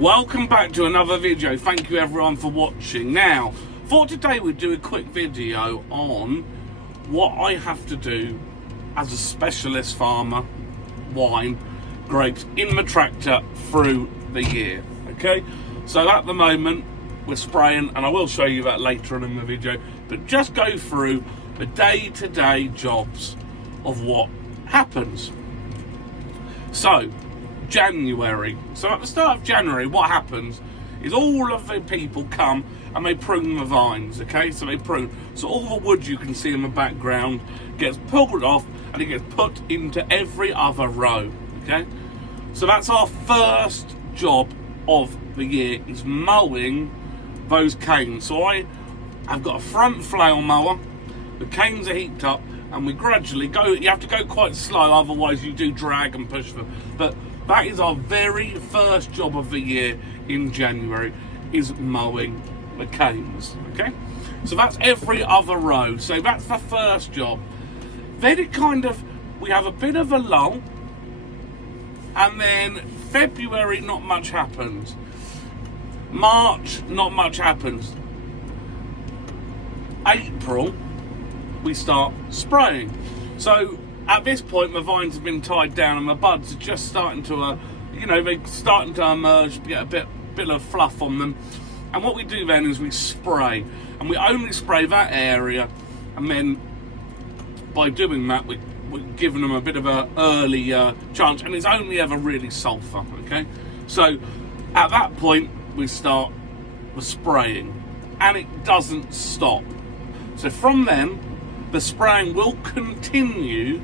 Welcome back to another video. Thank you everyone for watching. Now, for today we'll do a quick video on what I have to do as a specialist farmer, wine, grapes, in my tractor through the year. Okay, so at the moment we're spraying, and I will show you that later on in the video, but just go through the day-to-day jobs of what happens. So January. So at the start of January, what happens is all of the people come and they prune the vines, okay? So they prune. So all the wood you can see in the background gets pulled off and it gets put into every other row, okay? So that's our first job of the year, is mowing those canes. So I've got a front flail mower, the canes are heaped up, and we gradually go, you have to go quite slow, otherwise you do drag and push them. But that is our very first job of the year in January, is mowing the canes, okay? So that's every other row. So that's the first job. Then we have a bit of a lull, and then February, not much happens. March, not much happens. April, we start spraying. So at this point, the vines have been tied down and the buds are just starting to, they're starting to emerge, get a bit of fluff on them. And what we do then is we spray, and we only spray that area, and then by doing that, we're giving them a bit of an early chance, and it's only ever really sulphur, okay? So at that point, we start the spraying, and it doesn't stop. So from then, the spraying will continue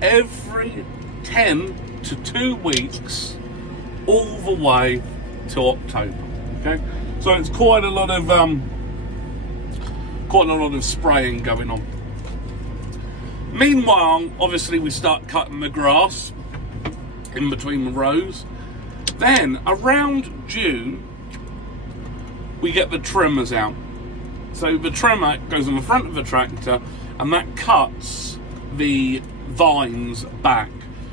every 10 to 2 weeks, all the way to October. Okay, so it's quite a lot of spraying going on. Meanwhile, obviously, we start cutting the grass in between the rows. Then around June, we get the trimmers out. So the trimmer goes on the front of the tractor, and that cuts the vines back,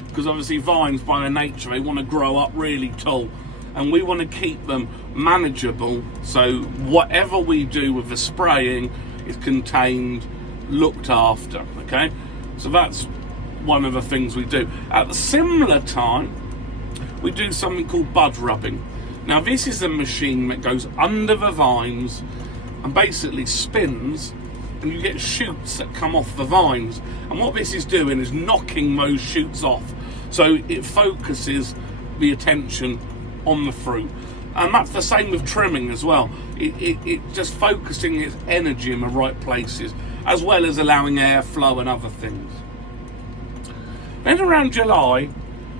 because obviously vines by their nature, they want to grow up really tall, and we want to keep them manageable. So whatever we do with the spraying is contained, looked after, okay? So that's one of the things we do. At the similar time, we do something called bud rubbing. Now this is a machine that goes under the vines and basically spins, and you get shoots that come off the vines. And what this is doing is knocking those shoots off, so it focuses the attention on the fruit. And that's the same with trimming as well. It just focusing its energy in the right places, as well as allowing airflow and other things. Then around July,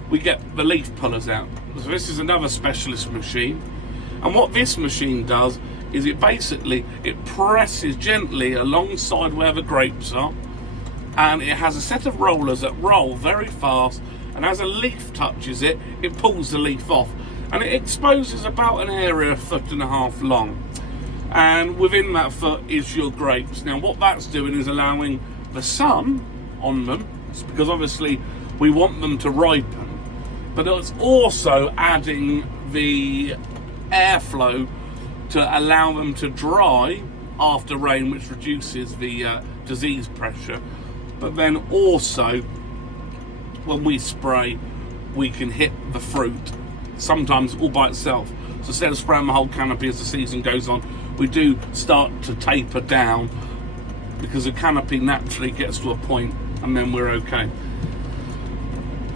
we get the leaf pullers out. So this is another specialist machine, and what this machine does is it presses gently alongside where the grapes are, and it has a set of rollers that roll very fast, and as a leaf touches it, it pulls the leaf off, and it exposes about an area 1.5 feet long, and within that foot is your grapes. Now what that's doing is allowing the sun on them, because obviously we want them to ripen, but it's also adding the airflow to allow them to dry after rain, which reduces the disease pressure. But then also, when we spray, we can hit the fruit, sometimes all by itself. So instead of spraying the whole canopy as the season goes on, we do start to taper down, because the canopy naturally gets to a point, and then we're okay.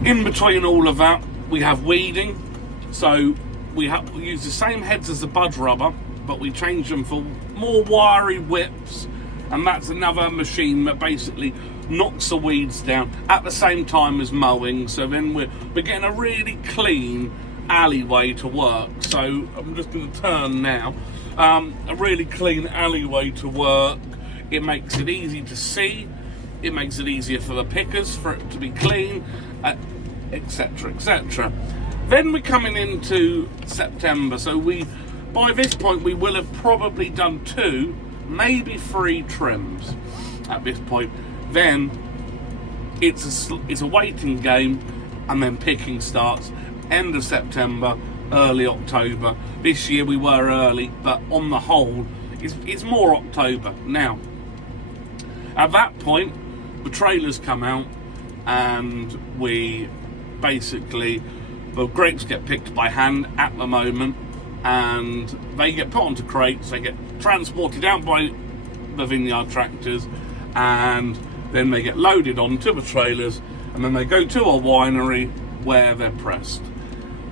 In between all of that, we have weeding. So we use the same heads as the bud rubber, but we change them for more wiry whips, and that's another machine that basically knocks the weeds down at the same time as mowing. So then we're getting a really clean alleyway to work. So I'm just going to turn now. A really clean alleyway to work. It makes it easy to see. It makes it easier for the pickers, for it to be clean, etc., etc. Then we're coming into September, so by this point we will have probably done 2, maybe 3 trims at this point. Then it's a waiting game, and then picking starts end of September, early October. This year we were early, but on the whole, it's more October. Now, at that point, the trailers come out and we basically, the grapes get picked by hand at the moment, and they get put onto crates, they get transported out by the vineyard tractors, and then they get loaded onto the trailers, and then they go to a winery where they're pressed.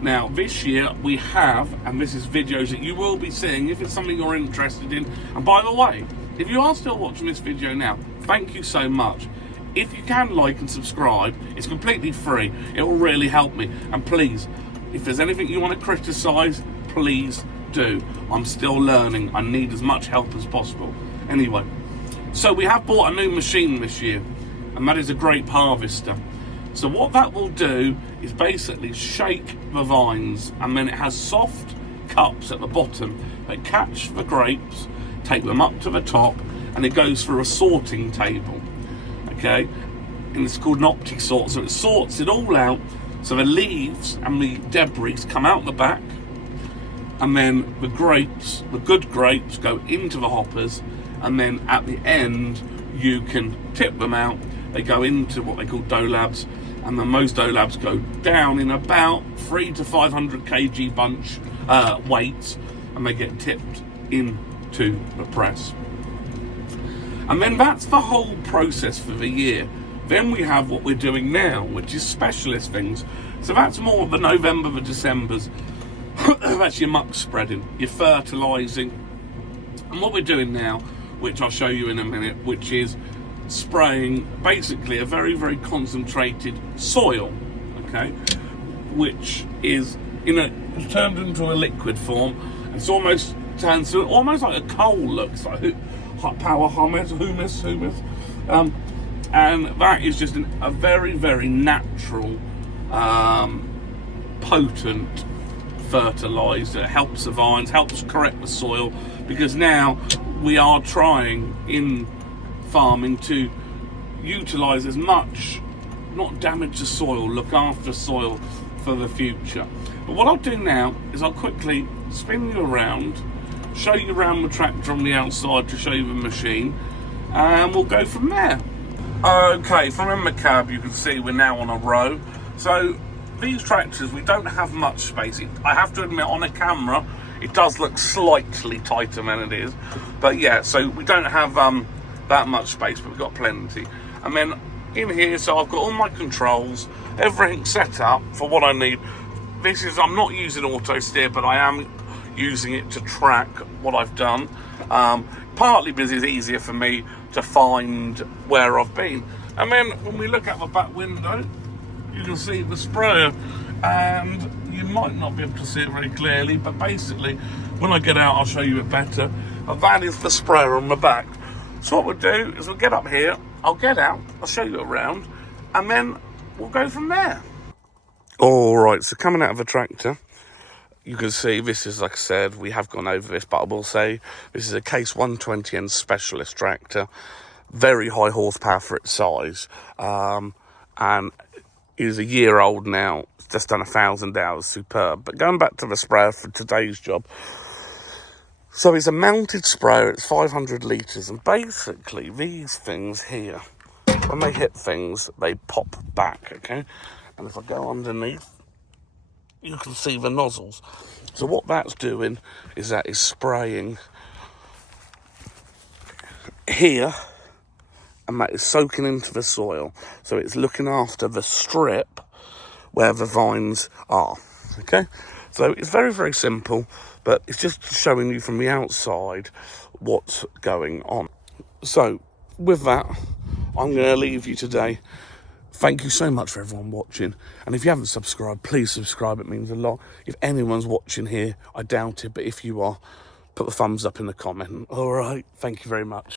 Now, this year we have, and this is videos that you will be seeing if it's something you're interested in. And by the way, if you are still watching this video now, thank you so much. If you can like and subscribe, it's completely free. It will really help me. And please, if there's anything you want to criticise, please do. I'm still learning. I need as much help as possible. Anyway, so we have bought a new machine this year, and that is a grape harvester. So what that will do is basically shake the vines, and then it has soft cups at the bottom that catch the grapes, take them up to the top, and it goes through a sorting table. Okay, and it's called an optic sort, so it sorts it all out, so the leaves and the debris come out the back, and then the grapes, the good grapes, go into the hoppers, and then at the end you can tip them out. They go into what they call dough labs, and then most dough labs go down in about 300 to 500 kg bunch weights, and they get tipped into the press. And then that's the whole process for the year. Then we have what we're doing now, which is specialist things. So that's more the November, the Decembers. That's your muck spreading, your fertilising. And what we're doing now, which I'll show you in a minute, which is spraying basically a very, very concentrated soil, okay, which is turned into a liquid form. It's almost turns to almost like a coal, looks like hot power humus, and that is just a very, very natural, potent fertilizer. It helps the vines, helps correct the soil, because now we are trying in farming to utilize as much, not damage the soil, look after soil for the future. But what I'll do now is I'll quickly spin you around, show you around the tractor on the outside to show you the machine, and we'll go from there. Okay, from in the cab you can see we're now on a row. So these tractors, we don't have much space. I have to admit, on a camera it does look slightly tighter than it is, but yeah, so we don't have that much space, but we've got plenty. And then in here, so I've got all my controls, everything set up for what I need. This is, I'm not using auto steer, but I am using it to track what I've done, partly because it's easier for me to find where I've been. And then when we look out the back window, you can see the sprayer, and you might not be able to see it very clearly, but basically when I get out I'll show you it better. That is the sprayer on the back. So what we'll do is we'll get up here, I'll get out, I'll show you around, and then we'll go from there. Alright, so coming out of the tractor, you can see this is, like I said, we have gone over this, but I will say this is a Case 120N specialist tractor, very high horsepower for its size, and is a year old now. It's just done 1,000 hours, superb. But going back to the sprayer for today's job, so it's a mounted sprayer, it's 500 litres, and basically these things here, when they hit things, they pop back, okay? And if I go underneath, you can see the nozzles. So what that's doing is that is spraying here, and that is soaking into the soil. So it's looking after the strip where the vines are, okay? So it's very, very simple, but it's just showing you from the outside what's going on. So with that, I'm going to leave you today. Thank you so much for everyone watching. And if you haven't subscribed, please subscribe. It means a lot. If anyone's watching here, I doubt it, but if you are, put a thumbs up in the comment. All right. Thank you very much.